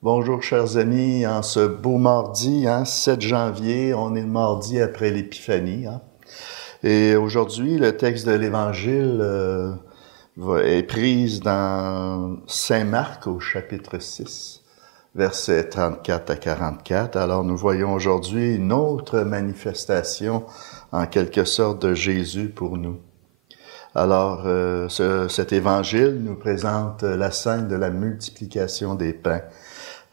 Bonjour chers amis, en ce beau mardi, 7 janvier, on est le mardi après l'Épiphanie. Et aujourd'hui, le texte de l'Évangile est pris dans Saint Marc au chapitre 6, versets 34 à 44. Alors nous voyons aujourd'hui une autre manifestation en quelque sorte de Jésus pour nous. Alors cet Évangile nous présente la scène de la multiplication des pains.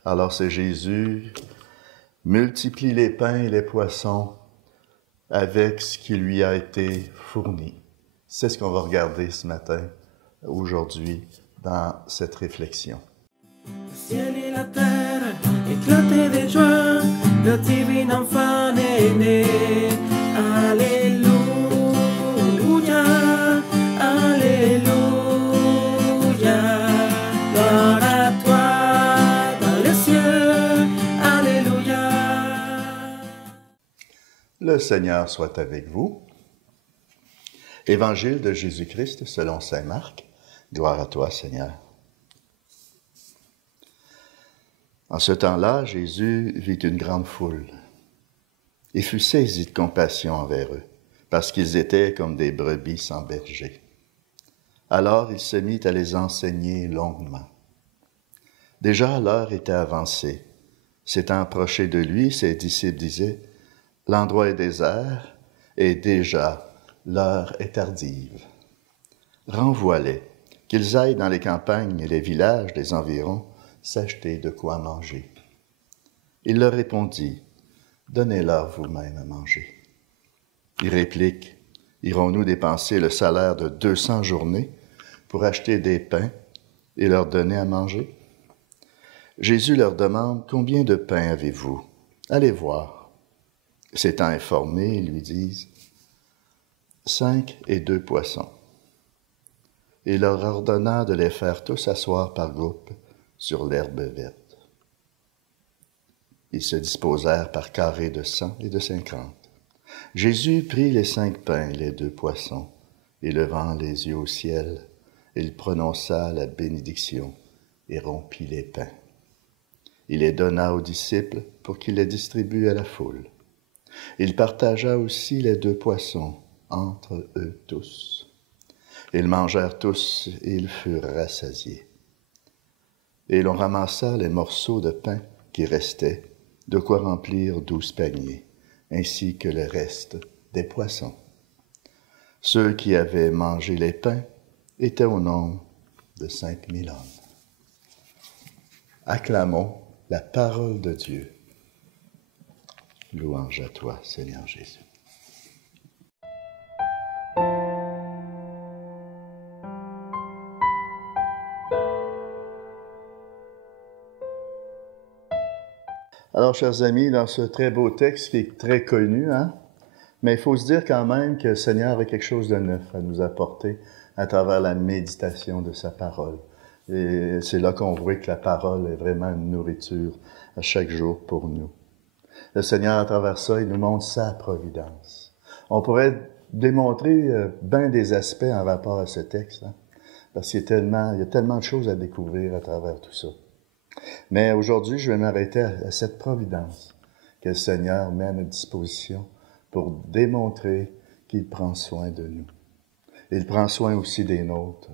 Alors c'est Jésus multiplie les pains et les poissons avec ce qui lui a été fourni. C'est ce qu'on va regarder ce matin, aujourd'hui, dans cette réflexion. Le ciel et la terre éclataient de joie, le divin enfant est né. Alléluia, Alléluia. Gloire à toi dans les cieux, Alléluia. Le Seigneur soit avec vous. Évangile de Jésus-Christ selon saint Marc. Gloire à toi, Seigneur. En ce temps-là, Jésus vit une grande foule et fut saisi de compassion envers eux, parce qu'ils étaient comme des brebis sans berger. Alors il se mit à les enseigner longuement. Déjà l'heure était avancée. S'étant approché de lui, ses disciples disaient « L'endroit est désert, et déjà l'heure est tardive. Renvoie-les, qu'ils aillent dans les campagnes et les villages des environs s'acheter de quoi manger. » Il leur répondit, « Donnez-leur vous-même à manger. » Ils répliquent, « Irons-nous dépenser le salaire de 200 journées pour acheter des pains et leur donner à manger? » Jésus leur demande, « Combien de pains avez-vous? Allez voir. » S'étant informés, ils lui disent, « 5 et 2 poissons. » Il leur ordonna de les faire tous asseoir par groupe sur l'herbe verte. Ils se disposèrent par carrés de 100 et de 50. Jésus prit les 5 pains et les 2 poissons, et levant les yeux au ciel, il prononça la bénédiction et rompit les pains. Il les donna aux disciples pour qu'ils les distribuent à la foule. Il partagea aussi les 2 poissons entre eux tous. Ils mangèrent tous et ils furent rassasiés. Et l'on ramassa les morceaux de pain qui restaient, de quoi remplir 12 paniers, ainsi que le reste des poissons. Ceux qui avaient mangé les pains étaient au nombre de 5000 hommes. Acclamons la parole de Dieu. Louange à toi, Seigneur Jésus. Alors, chers amis, dans ce très beau texte qui est très connu, mais il faut se dire quand même que le Seigneur a quelque chose de neuf à nous apporter à travers la méditation de sa parole. Et c'est là qu'on voit que la parole est vraiment une nourriture à chaque jour pour nous. Le Seigneur, à travers ça, il nous montre sa providence. On pourrait démontrer bien des aspects en rapport à ce texte, parce qu'il y a tellement de choses à découvrir à travers tout ça. Mais aujourd'hui, je vais m'arrêter à cette providence que le Seigneur met à notre disposition pour démontrer qu'il prend soin de nous. Il prend soin aussi des nôtres.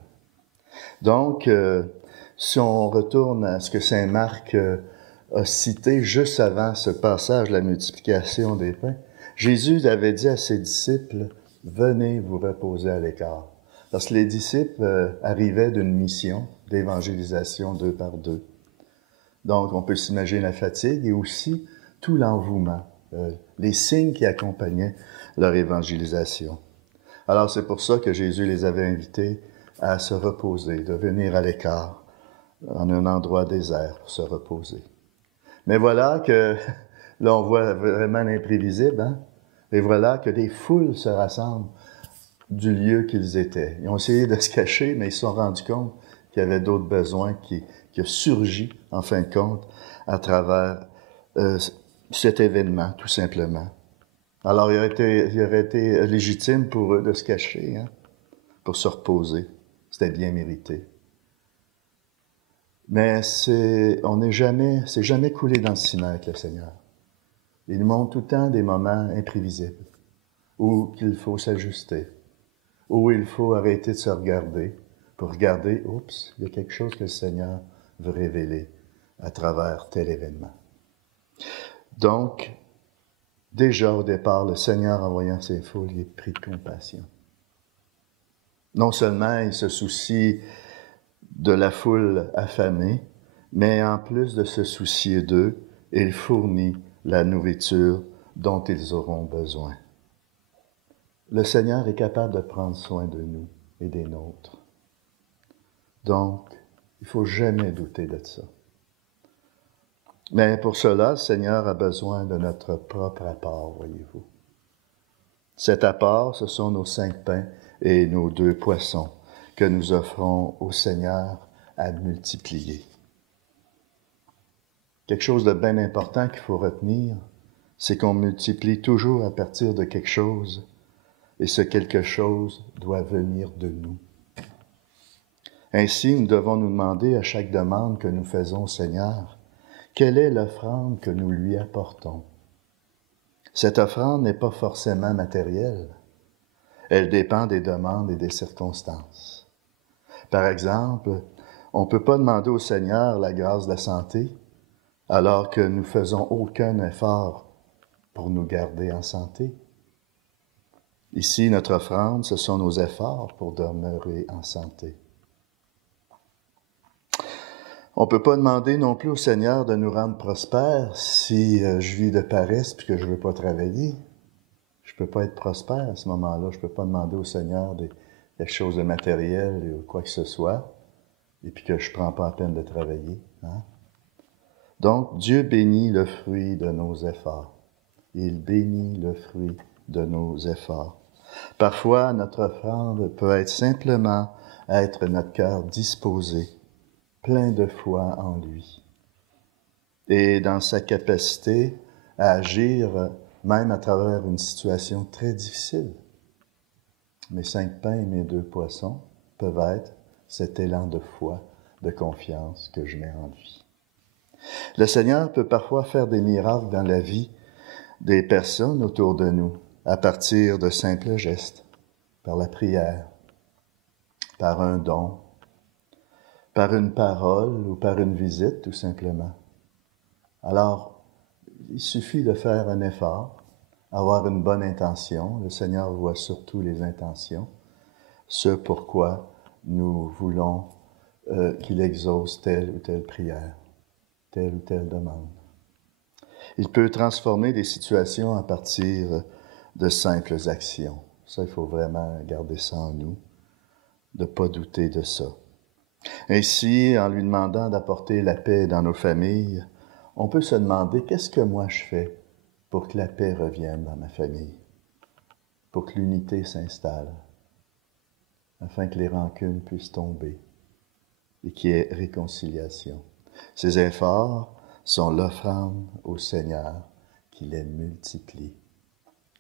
Donc, si on retourne à ce que saint Marc a cité juste avant ce passage, la multiplication des pains, Jésus avait dit à ses disciples, « Venez vous reposer à l'écart. » Parce que les disciples arrivaient d'une mission d'évangélisation 2 par 2. Donc, on peut s'imaginer la fatigue et aussi tout l'envouement, les signes qui accompagnaient leur évangélisation. Alors, c'est pour ça que Jésus les avait invités à se reposer, de venir à l'écart, en un endroit désert pour se reposer. Mais voilà que, là, on voit vraiment l'imprévisible, et voilà que des foules se rassemblent du lieu qu'ils étaient. Ils ont essayé de se cacher, mais ils se sont rendus compte qu'il y avait d'autres besoins qui ont surgi, en fin de compte, à travers cet événement, tout simplement. Alors, il aurait été légitime pour eux de se cacher, pour se reposer. C'était bien mérité. Mais c'est jamais coulé dans le ciment avec le Seigneur. Il nous montre tout le temps des moments imprévisibles, où qu'il faut s'ajuster, où il faut arrêter de se regarder, pour regarder, oups, il y a quelque chose que le Seigneur veut révéler à travers tel événement. Donc, déjà au départ, le Seigneur, en voyant ces foules, il est pris de compassion. Non seulement il se soucie de la foule affamée, mais en plus de se soucier d'eux, il fournit la nourriture dont ils auront besoin. Le Seigneur est capable de prendre soin de nous et des nôtres. Donc, il ne faut jamais douter de ça. Mais pour cela, le Seigneur a besoin de notre propre apport, voyez-vous. Cet apport, ce sont nos 5 pains et nos 2 poissons que nous offrons au Seigneur à multiplier. Quelque chose de bien important qu'il faut retenir, c'est qu'on multiplie toujours à partir de quelque chose, et ce quelque chose doit venir de nous. Ainsi, nous devons nous demander à chaque demande que nous faisons au Seigneur, quelle est l'offrande que nous lui apportons? Cette offrande n'est pas forcément matérielle. Elle dépend des demandes et des circonstances. Par exemple, on ne peut pas demander au Seigneur la grâce de la santé alors que nous ne faisons aucun effort pour nous garder en santé. Ici, notre offrande, ce sont nos efforts pour demeurer en santé. On ne peut pas demander non plus au Seigneur de nous rendre prospères si je vis de paresse et que je ne veux pas travailler. Je ne peux pas être prospère à ce moment-là. Je ne peux pas demander au Seigneur quelque chose de matériel ou quoi que ce soit, et puis que je ne prends pas la peine de travailler. Hein? Donc, Dieu bénit le fruit de nos efforts. Il bénit le fruit de nos efforts. Parfois, notre offrande peut être simplement être notre cœur disposé, plein de foi en lui, et dans sa capacité à agir même à travers une situation très difficile. Mes 5 pains et mes 2 poissons peuvent être cet élan de foi, de confiance que je mets en lui. Le Seigneur peut parfois faire des miracles dans la vie des personnes autour de nous, à partir de simples gestes, par la prière, par un don, par une parole ou par une visite, tout simplement. Alors, il suffit de faire un effort, avoir une bonne intention. Le Seigneur voit surtout les intentions, ce pourquoi nous voulons qu'il exauce telle ou telle prière, telle ou telle demande. Il peut transformer des situations à partir de simples actions. Ça, il faut vraiment garder ça en nous, de ne pas douter de ça. Ainsi, en lui demandant d'apporter la paix dans nos familles, on peut se demander, qu'est-ce que moi je fais pour que la paix revienne dans ma famille, pour que l'unité s'installe, afin que les rancunes puissent tomber et qu'il y ait réconciliation. Ces efforts sont l'offrande au Seigneur qui les multiplie,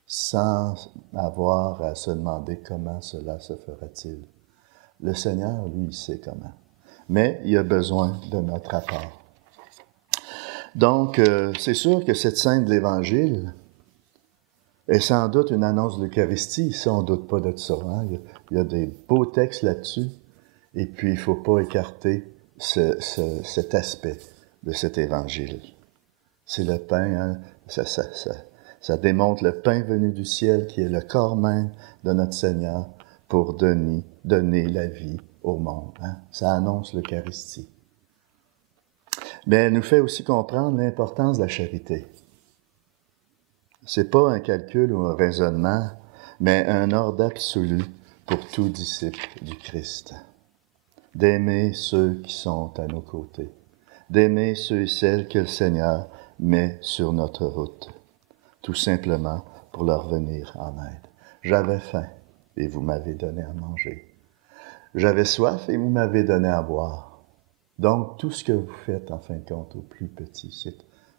sans avoir à se demander comment cela se fera-t-il. Le Seigneur, lui, il sait comment. Mais il a besoin de notre apport. Donc, c'est sûr que cette scène de l'Évangile est sans doute une annonce de l'Eucharistie. Ça, on ne doute pas de ça. Hein? Il y a des beaux textes là-dessus. Et puis, il ne faut pas écarter cet aspect de cet Évangile. C'est le pain, hein? Ça démontre le pain venu du ciel qui est le corps même de notre Seigneur pour donner la vie au monde. Hein? Ça annonce l'Eucharistie. Mais elle nous fait aussi comprendre l'importance de la charité. C'est pas un calcul ou un raisonnement, mais un ordre absolu pour tout disciple du Christ. D'aimer ceux qui sont à nos côtés, d'aimer ceux et celles que le Seigneur met sur notre route, tout simplement pour leur venir en aide. J'avais faim et vous m'avez donné à manger. J'avais soif et vous m'avez donné à boire. Donc, tout ce que vous faites, en fin de compte, au plus petit,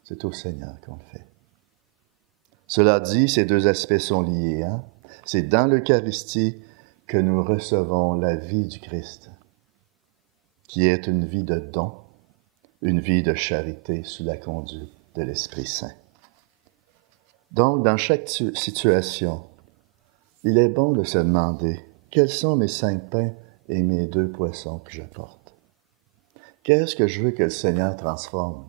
c'est au Seigneur qu'on le fait. Cela dit, ces 2 aspects sont liés. Hein? C'est dans l'Eucharistie que nous recevons la vie du Christ, qui est une vie de don, une vie de charité sous la conduite de l'Esprit Saint. Donc, dans chaque situation, il est bon de se demander quels sont mes 5 pains et mes 2 poissons que j'apporte. Qu'est-ce que je veux que le Seigneur transforme?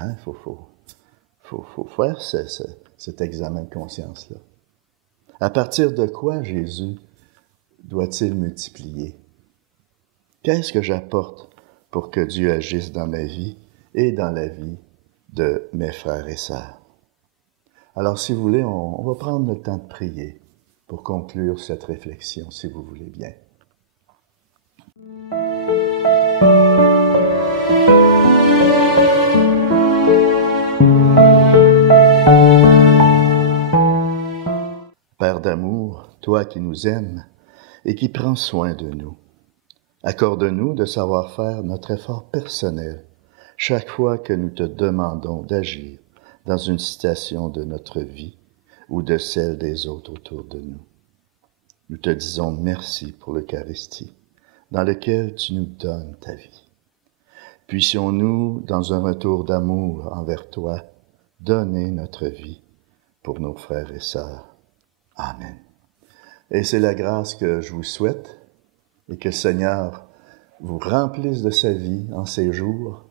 Il faut faire cet examen de conscience-là. À partir de quoi Jésus doit-il multiplier? Qu'est-ce que j'apporte pour que Dieu agisse dans ma vie et dans la vie de mes frères et sœurs? Alors, si vous voulez, on va prendre le temps de prier pour conclure cette réflexion, si vous voulez bien. Père d'amour, toi qui nous aimes et qui prends soin de nous, accorde-nous de savoir faire notre effort personnel chaque fois que nous te demandons d'agir dans une situation de notre vie ou de celle des autres autour de nous. Nous te disons merci pour l'Eucharistie, dans lequel tu nous donnes ta vie. Puissions-nous, dans un retour d'amour envers toi, donner notre vie pour nos frères et sœurs. Amen. Et c'est la grâce que je vous souhaite, et que le Seigneur vous remplisse de sa vie en ces jours,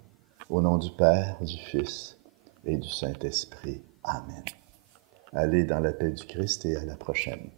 au nom du Père, du Fils et du Saint-Esprit. Amen. Allez dans la paix du Christ et à la prochaine.